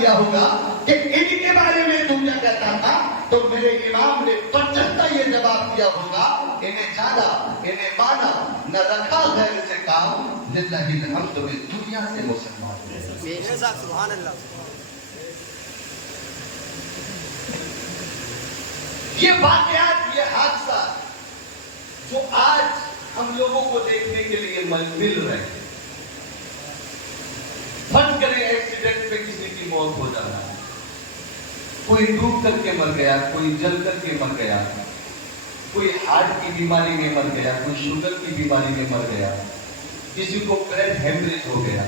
کیا ہوگا کہ ان کے بارے میں تو کیا کہتا تھا، تو میرے امام نے برجستہ یہ جواب دیا ہوگا، انہیں جانا انہیں مانا نہ رکھا غیر سے کام، للہ الحمد میں دنیا سے مسلمان۔ سبحان اللہ۔ یہ واقعات، یہ حادثات جو آج ہم لوگوں کو دیکھنے کے لیے مل رہے ہیں، فرض کریں ایکسیڈنٹ پہ کسی کی موت ہو جانا ہے، کوئی ڈوب کر کے مر گیا، کوئی جل کر کے مر گیا، کوئی ہارٹ کی بیماری میں مر گیا، کوئی شوگر کی بیماری میں مر گیا، کسی کو برین ہیمریج ہو گیا،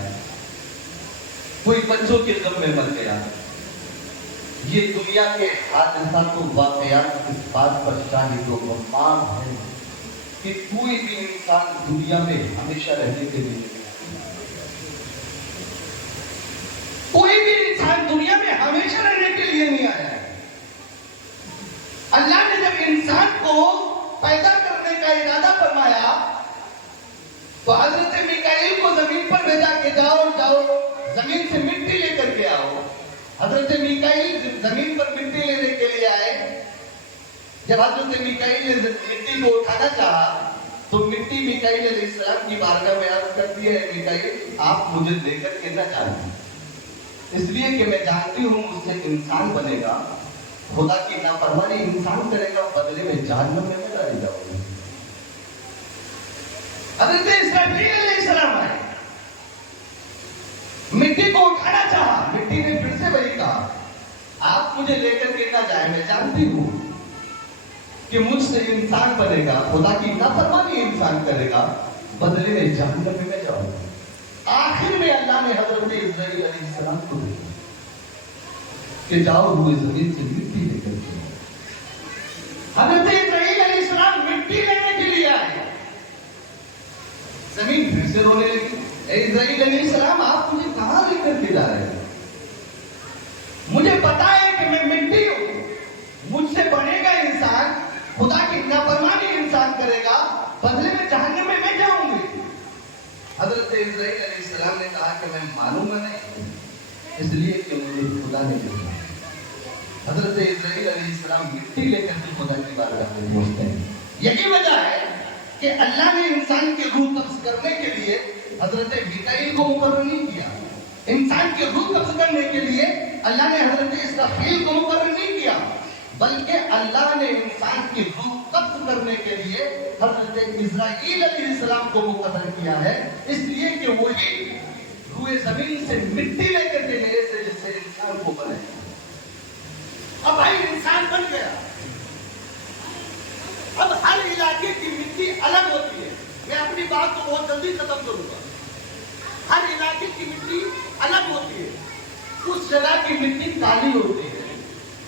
کوئی بچوں کے غم میں مر گیا۔ یہ دنیا کے حادثات و واقعات اس بات پر شاہد و مقام ہے کہ کوئی بھی انسان دنیا میں ہمیشہ رہنے کے لیے، کوئی بھی انسان دنیا میں ہمیشہ رہنے کے لیے نہیں آیا ہے۔ اللہ نے جب انسان کو پیدا کرنے کا ارادہ فرمایا تو حضرت میکائیل کو زمین پر بھیجا کہ جاؤ زمین سے مٹی لے کر کے آؤ۔ حضرت میکائیل زمین پر مٹی لینے کے لیے آئے۔ جب حضرت میکائیل نے مٹی کو اٹھانا چاہا تو مٹی میکائیل علیہ السلام کی بارگاہ میں عرض کرتی ہے، میکائیل آپ مجھے لے کر کے نہ جائیں، اس لیے کہ میں جانتی ہوں مجھ سے انسان بنے گا، خدا کی نافرمانی انسان کرے گا، بدلے میں جہنم میں ڈالے جاؤ گے۔ حضرت اسرافیل علیہ السلام آئے، مٹی کو اٹھانا چاہا، مٹی نے پھر سے وہی کہا، آپ مجھے لے کر کے نہ جائیں، میں جانتی ہوں کہ مجھ سے انسان بنے گا، خدا کی نافرمانی انسان کرے گا، بدلے میں جہنم میں جاؤں گا۔ آخر میں اللہ نے حضرت اسرائیل علیہ السلام کو دیا کہ جاؤ ہوئے زمین سے مٹی لے کر کے۔ حضرت اسرائیل علیہ السلام مٹی لینے کے لیے آئے، زمین پھر سے رونے لگی، اے اسرائیل علیہ السلام آپ مجھے کہاں لے کر کے جا رہے ہیں؟ مجھے پتا ہے کہ میں مٹی ہوں، مجھ سے بنے گا انسان، خدا کی نافرمانی انسان کرے گا، بدلے میں جہنم میں میں جاؤں گی۔ حضرت اسرائیل علیہ السلام نے کہا کہ میں مانوں گا نہیں، اس لیے کہ مجھے خدا نے بھیجا۔ حضرت اسرائیل علیہ السلام مٹی لے کر کے خدا کی بارگاہ میں پہنچتے ہیں۔ یہی وجہ ہے کہ اللہ نے انسان کی روح قبض کرنے کے لیے حضرت میکائیل کو مقرر نہیں کیا، انسان کی روح قبض کرنے کے لیے اللہ نے حضرت اسرافیل کو مقرر نہیں کیا، بلکہ اللہ نے انسان کی روح قبض کرنے کے لیے حضرت اسرائیل علیہ السلام کو مقرر کیا ہے، اس لیے کہ وہی روئے زمین سے مٹی لے کر کے گئے سے جس سے انسان کو بنائے۔ اب بھائی انسان بن گیا، اب ہر علاقے کی مٹی الگ ہوتی ہے۔ میں اپنی بات کو بہت جلدی ختم کروں گا۔ ہر علاقے کی مٹی الگ ہوتی ہے۔ اس جگہ کی مٹی کالی ہوتی ہے،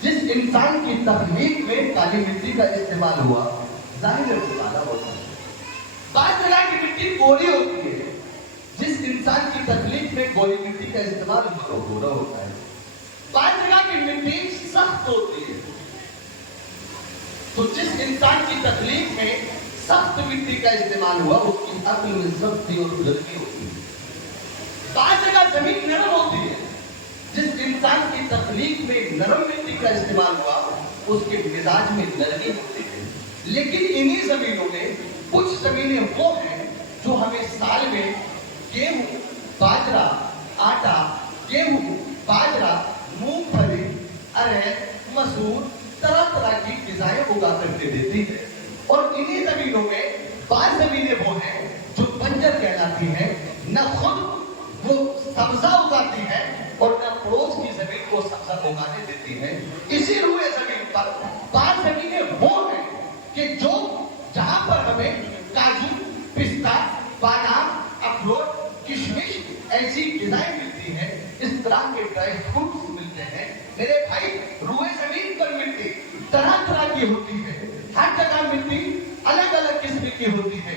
جس انسان کی تخلیق میں کالی مٹی کا استعمال ہوا ظاہر ہے وہ کالا ہوتا ہے۔ بعض جگہ کی مٹی گوری ہوتی ہے، جس انسان کی تخلیق میں گوری مٹی کا استعمال ہوا وہ گورا ہوتا ہے۔ بعض جگہ کی مٹی سخت ہوتی ہے، تو جس انسان کی تخلیق میں سخت مٹی کا استعمال ہوا اس کی عقل میں سختی اور بلندی ہوتی ہے۔ بعض جگہ زمین نرم ہوتی ہے، جس انسان کی تخلیق میں نرم مٹی کا استعمال ہوا اس کے مزاج میں نرمی ہوتی ہے۔ لیکن انہی زمینوں میں کچھ زمینیں وہ ہیں جو ہمیں سال میں گیہوں، باجرہ، آٹا، گیہوں، باجرہ، مونگ پھلی، ارہر، مسور، طرح طرح کی غذائیں اگا کر کے دیتی ہے۔ اور انہی زمینوں میں بعض زمینیں وہ ہیں جو بنجر کہلاتی ہیں، نہ خود وہ سبزہ اگاتی ہیں اور نہ پڑوس کی زمین کو سبزہ اگانے دیتی ہیں۔ اسی روئے زمین پر بعض زمینیں وہ ہیں کہ جو جہاں پر ہمیں کاجو، پستہ، بادام، اخروٹ، کشمش ایسی غذائیں ملتی ہیں، اس طرح کے ڈرائی فروٹس ملتے ہیں۔ میرے بھائی روئے زمین پر مٹی طرح طرح کی ہوتی ہے، ہر جگہ مٹی الگ الگ قسم کی ہوتی ہے۔